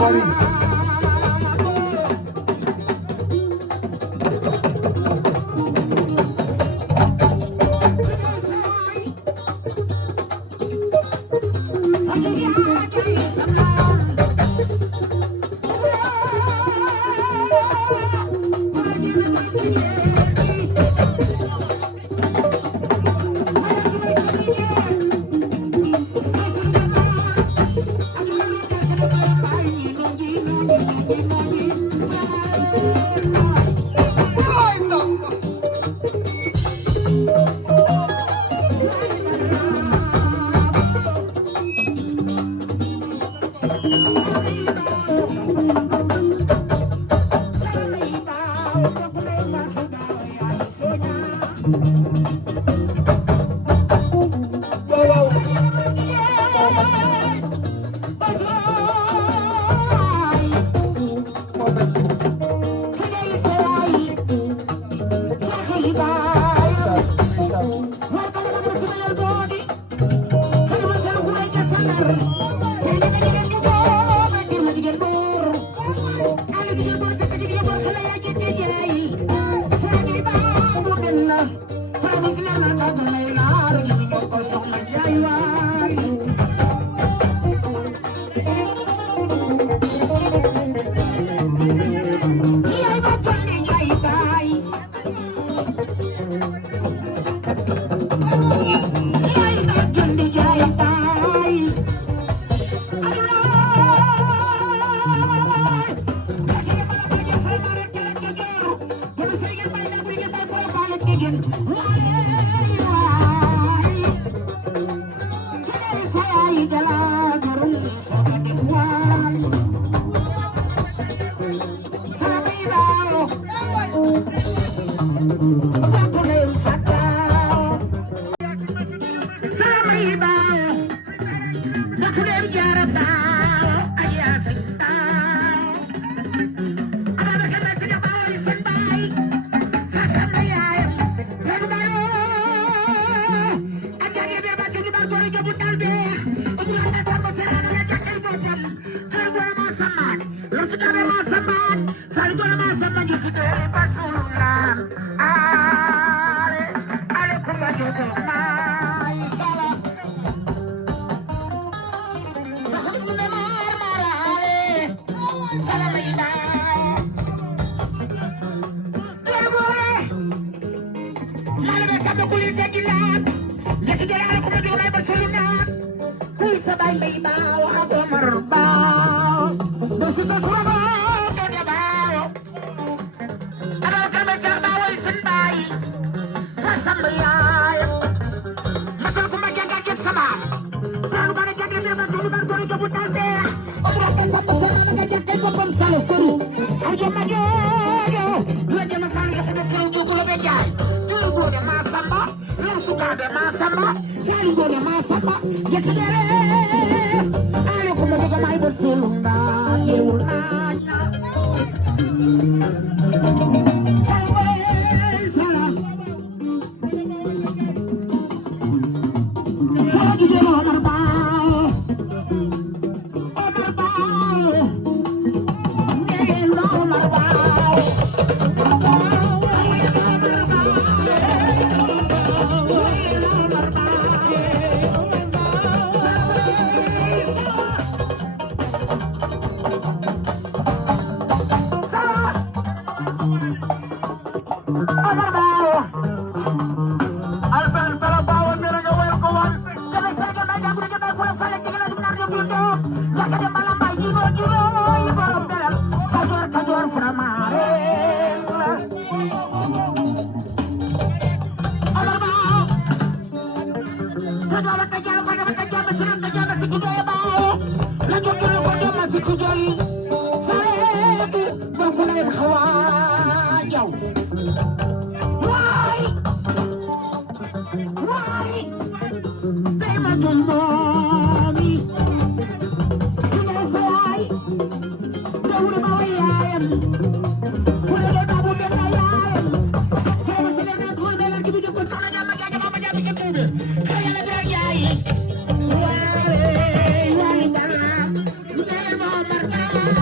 bari Marta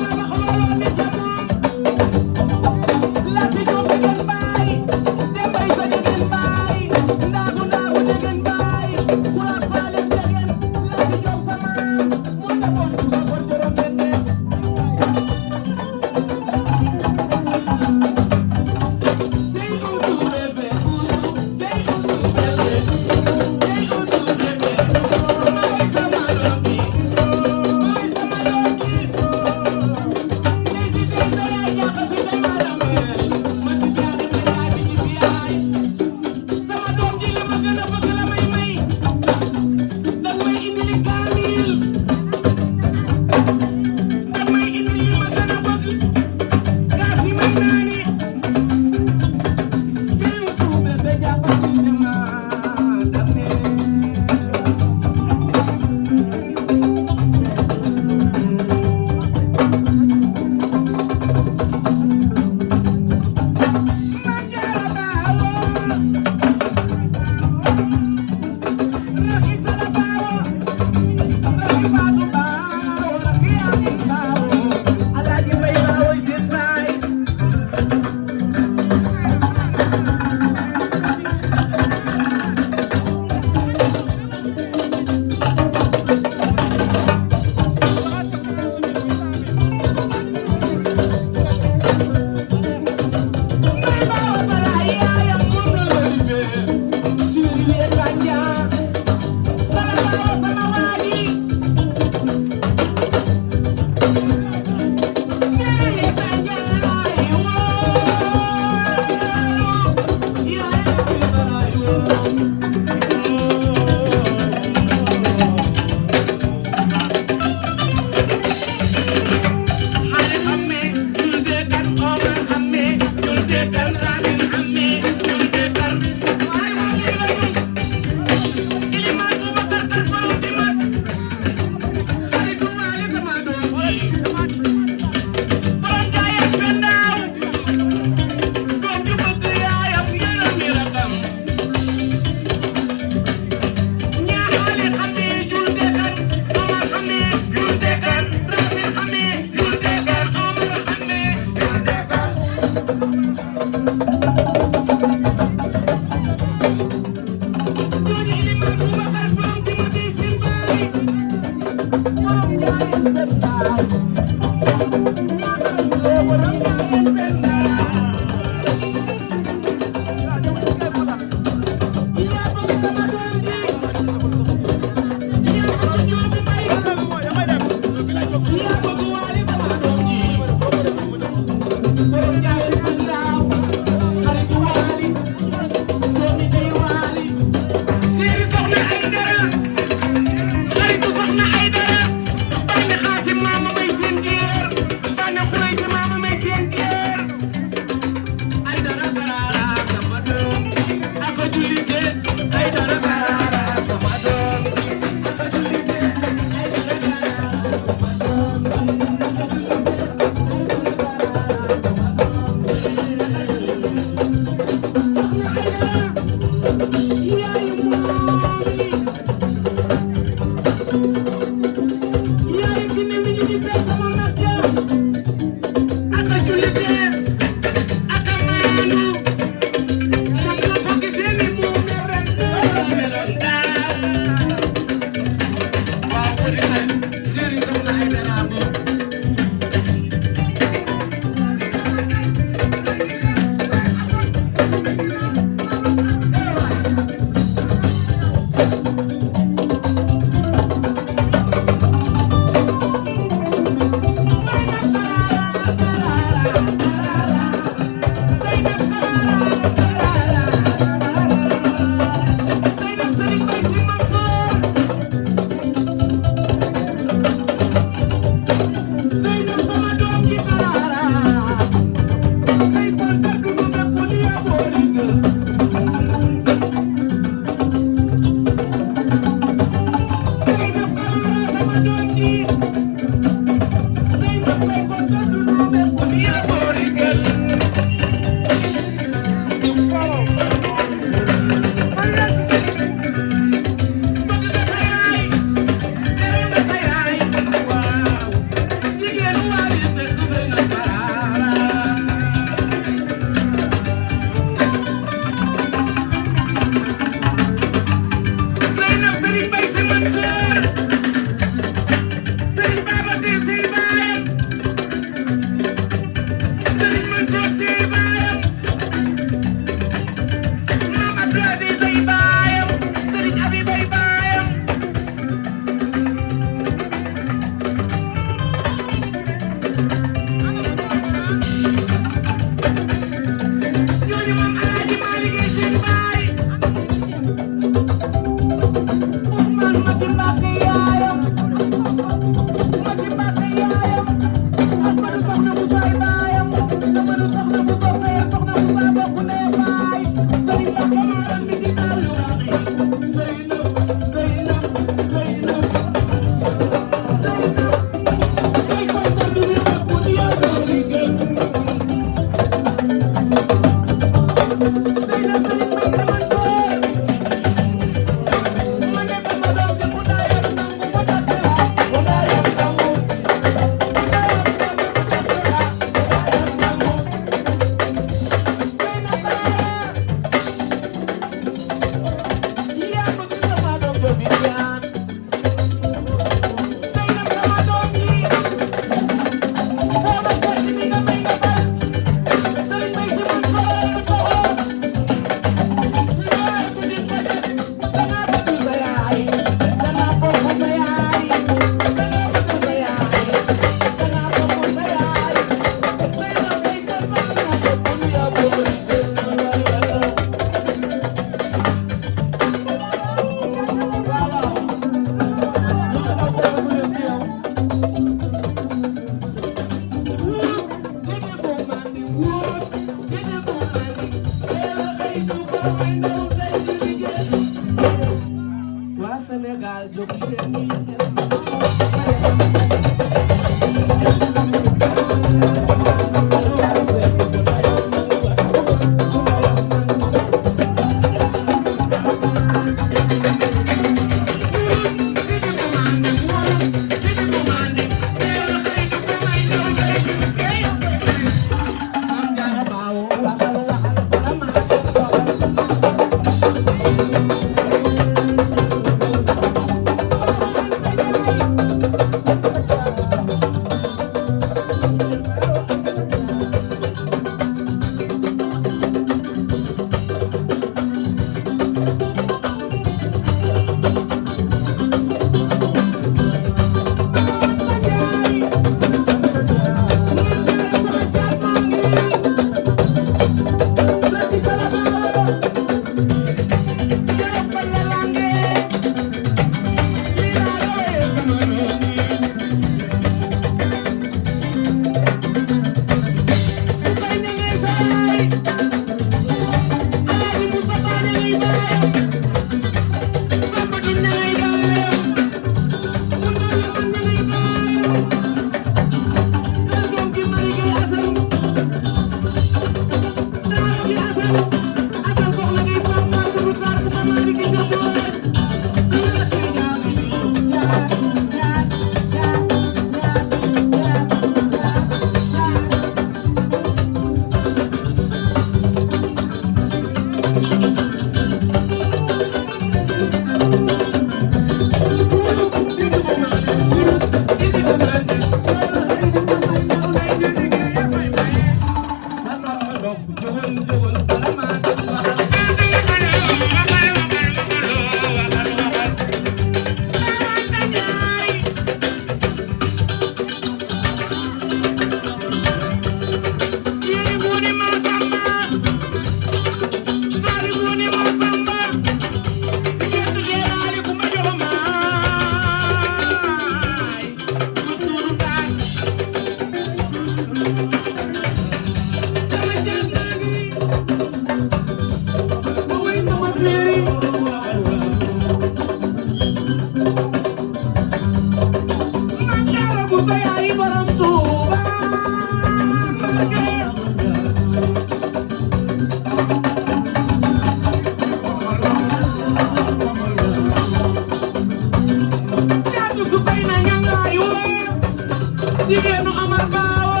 jigéenu Amar Baawa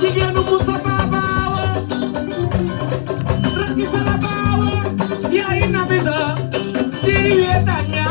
jigéenu Mustafa Baawa rakki Sala Baawa yaay Nabisa si wetanya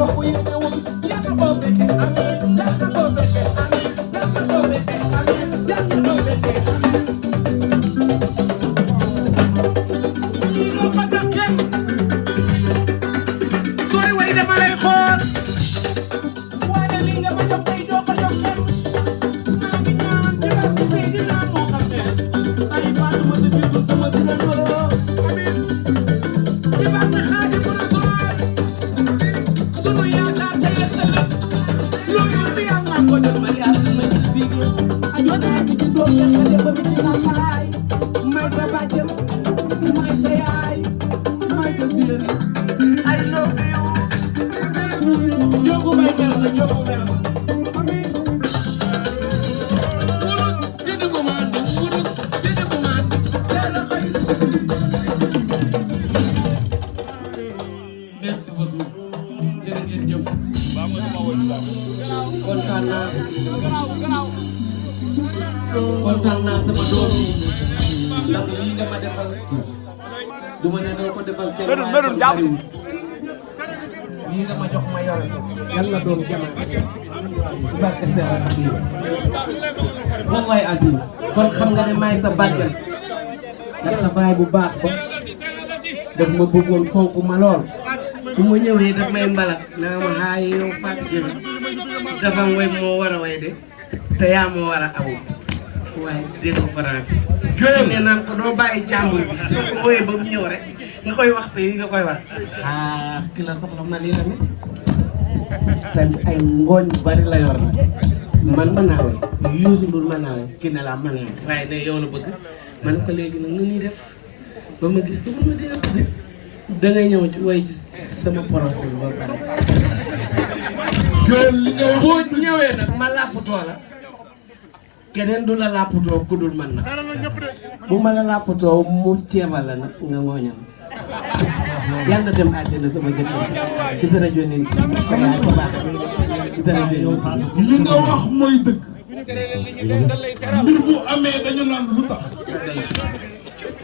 wax ko yéenewul yàlla boo fekkee amiin yàlla boo fekkee amiin yàlla boo fekkee amiin yàlla boo fekkee amiin lii doo ko jox kenn sooy way dama lay xool waaye lii nga ma jox tey doo ko jox kenn maa ngi ñaan ci barke Seydina Muhammad ay Faatuma sa biir sama dina loo amiin ci barke Xaadimu Rasuul sunu yaakaar tey ak ëllëg loolu bi yàlla ko jot ma yàlla ma gis bii ajo naa ci doom ya nga dem ba mi ci sàmmalaay may sa bàjjen may sa yaay may sa séeri I love you Njogu may mer na njogu mer na wurut jënd bu maan di wurut jënd bu maan yàlla xëy merci beaucoup jërë ngeen jëf kontaan naa sama doom yi ndax lii nga ma defal du ma ne doo ko defal kenn waaye lii nga ma jox ma yor yàlla doon jaman barke Seex Asiim wallaay Asiim kon xam nga ne maay sa bàjjan ndax sa baay bu baax ba daf ma bëggoon fonk ma lool bu ma ñëwee daf may mbalak naa ma xaaye yow Fatou Dieng dafa way moo war a way de te yaa moo war a awu waaye dégg ko français ne naan ko doo bàyyi jàmbur bi soo ko wooyee ba mu ñëw rek nga koy wax si nga koy wax ki la soxla ma lii tamit te ay ngooñ bari la yor na man mën naa way Youssou Ndour mën naa way ki ne la mën naa waaye ne yow la bëgg man ko léegi nag nu ñuy def ba ma gis ko ba ma dina ko def dangay ñëw ci way ci sama procès bi ba pare boo ñëwee nag ma làppatoo la keneen du la làppatoo ku dul man nag bu ma la làppatoo mu ceebal la nag nga ngooñal yàlla na dem àjjana sama jëkkër ci dara jonin ko yaay ko baax ci dara jonin li nga wax mooy dëgg mbir bu amee dañu naan lu tax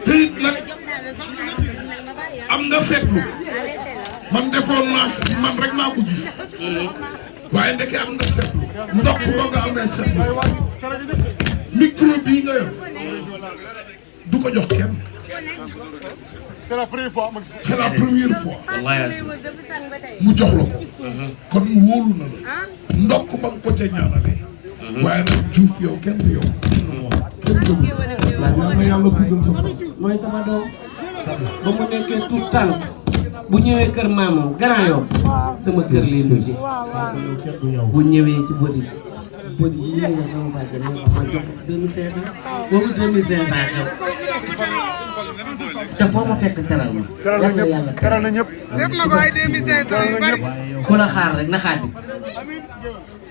te it nag am nga seetlu man defoon naa si man rek maa ko gis waaye ndeke am nga seetlu ndox ba nga amee seetlu micro bii nga yor du ko jox kenn c'est la première fois mu jox la ko kon mu wóolu na la ndokk ba nga ko ca ñaanalee waaye nag Diouf yow kenn du yow kenn du yal na yàlla guddal sa fan mooy sama doom ba mu nekkee tout tànk bu ñëwee kër maamam Grand Yoff sama kër lay mujjee bu ñëwee ci bodi yi ñëwee sama bàjjen ma jox 2500 boobu 2500 xew te foo ma fekk teral ma yàlla teral na ñëpp def na ko ay 2500 yu bari ku la xaar rek na xaar bi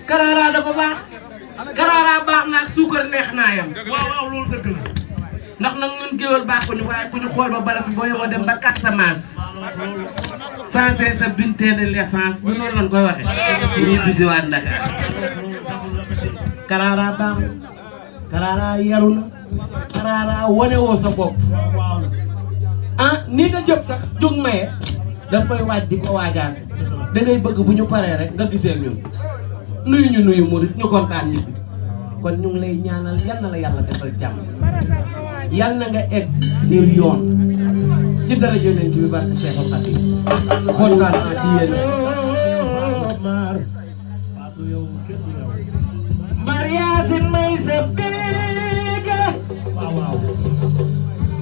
Karara dafa baax Karara baax na ak suukar neex naa yam waaw loolu dëgg la ndax nag ñun géwél baaxuñu waaye ku ñu xool ba bala fi boo yowoo dem ba Casamance sensé sa bulletin de naissance bu noonu lañ koy waxee ñuy bisiwaat Ndakaar Karara baax Karara yaru na Karara wane woo sa bopp ah ni nga jóg sax jóg maye da koy waaj di ko waajaan da ngay bëgg bu ñu paree rek nga gisee ñun nuyu murit ñu kontaan ñibbi kon ñu ngi lay ñaanal yal na la yàlla defal jàmm yal na nga egg niw yoon ci dara yonent bi barke Seexul Xadiim kontaan naa ci yéen Mariasin may sa biige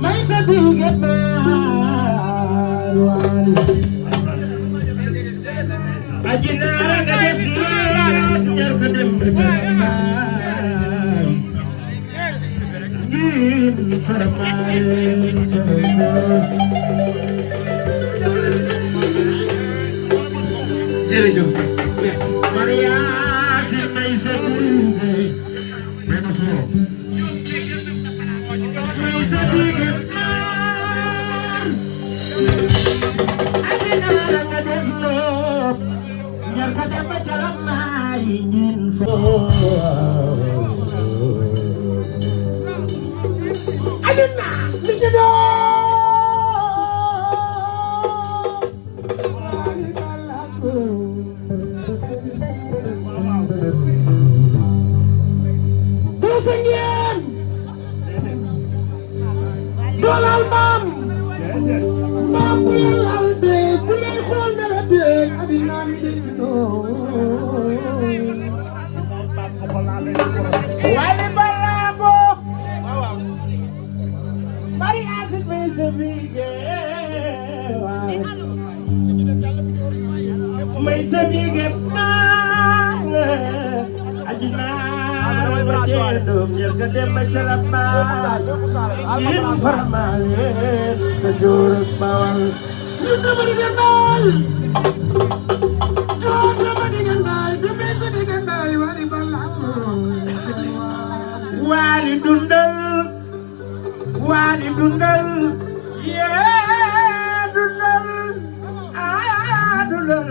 may sa biige maarwaani aji naara nga des naara ñar ko dem jërëjëf Maria si may sa biige benn soo may sa biige aji naara nga des loob ñar ko dem ba calam maay ñin foo Aduna mi ci doon maam maam bu yàlla dee ku lay xool ne la dee adina mi dee wale balago mari asit me se bige me se bige ma adina dum yerga dem calama informale kejur bawal kita berikan wali dundal yeah dundal dundal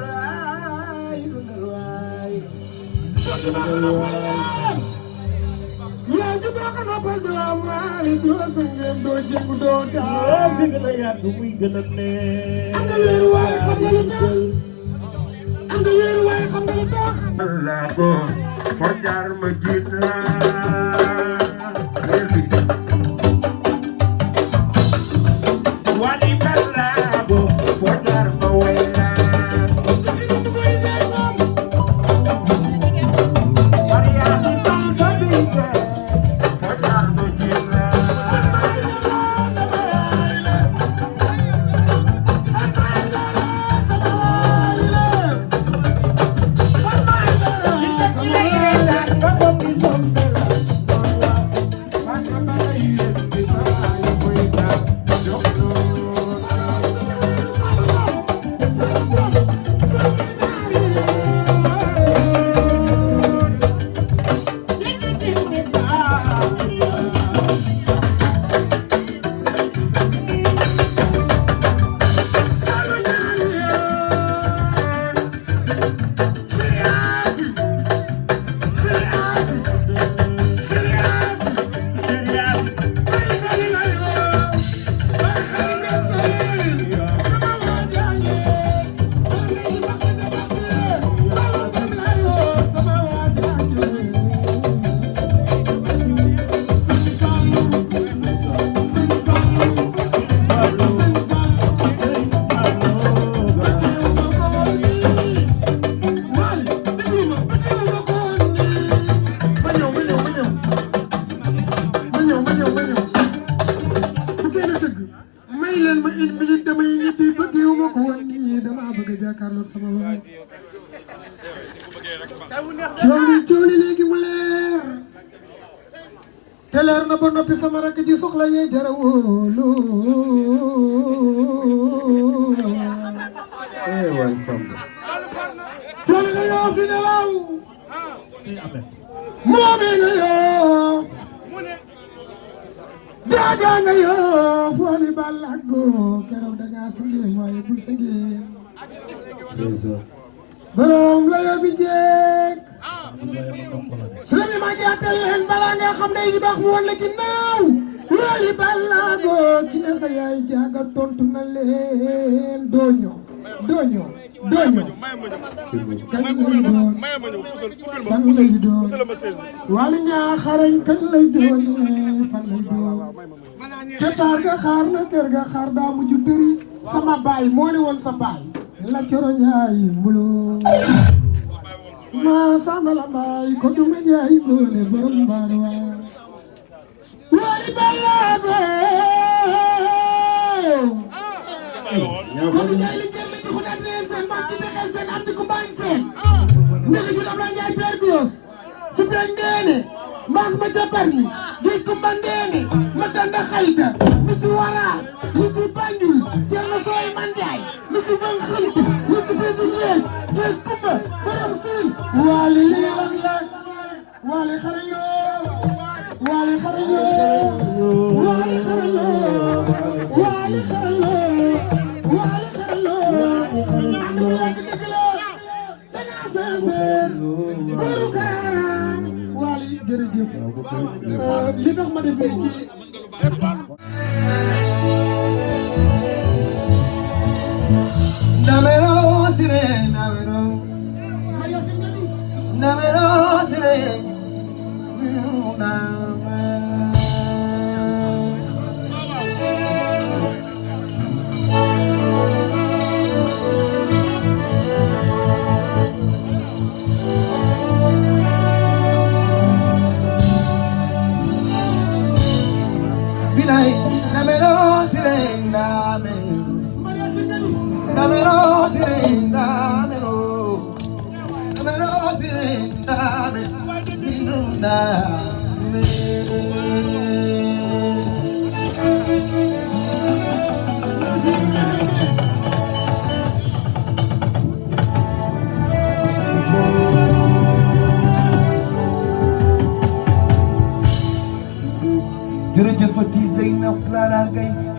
ya juga kan apa drama itu sungguh doji kudoda segala ya dumi genane anggal wae khamdallah Allah ko fajar masjid cooli léegi mu leer te leer na ba noppi sama rakk ji soxla yee jara wóolu waay Samba cooli nga yoo fi nelaw moomee nga yoo jaaga nga yoo fooli balago keroog da ngaa singéem waaye bul singéem borom la yoo bi jeeg su la mi ma jaatal leen balaa nga xam ne yi baax mu woon la ginnaaw looli balago ki ne sa yaay jaaga tontu na leen dooño kañ lay doon fan lay doon wali ñaa xarañ kañ lay doonee fan lay doon keppaar ga xaar na kër ga xaar daa mujj tëri sama baay moo ne woon sa baay la coro ñaay mbulo ma sama la baay ko dume ñaay ngoone borom mbaar waa wali balago ko du ñaay li jël di xunat reen seen mag ci dexee seen am di ko bañ seen ndegi jul am la ñaay peer goos su peeg ndeene mbaas ma jabar ni géej ko mba ndeene ma tanda xayta mi si waraat mi si banjul cer na sooy manjaay mi si ban xëlt mi si béti ñeeg géej kumba borom siin waali lii lan la waali xarañoo waali xarañoo waali xarañoo waali xarañoo waali xarañoo ànd bu yàgg dëgg la dangaa seeseen góoru kaaraam waali jërëjëf li tax ma def lii ci Namero sire, namero sire, Bilay, damero sireng damero, damero sireng damero, damero sireng damero, minunda jërëjëf Fati Zeynab Clara Gaye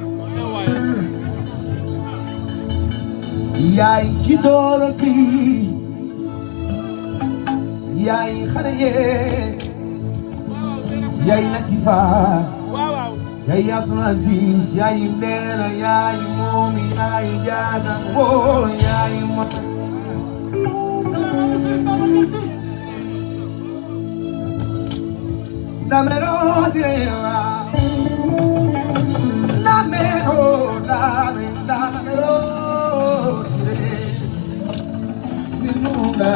yaay ci dooro ki yaay xale yee yaay Latifa yaay Abdul Aziz yaay Ndella yaay Momi yaay Jaaga woo yaay ma damero sirena damero minunda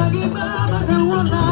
Magi Baba Kar,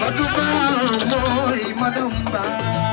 Fatou Ba mooy madame Ba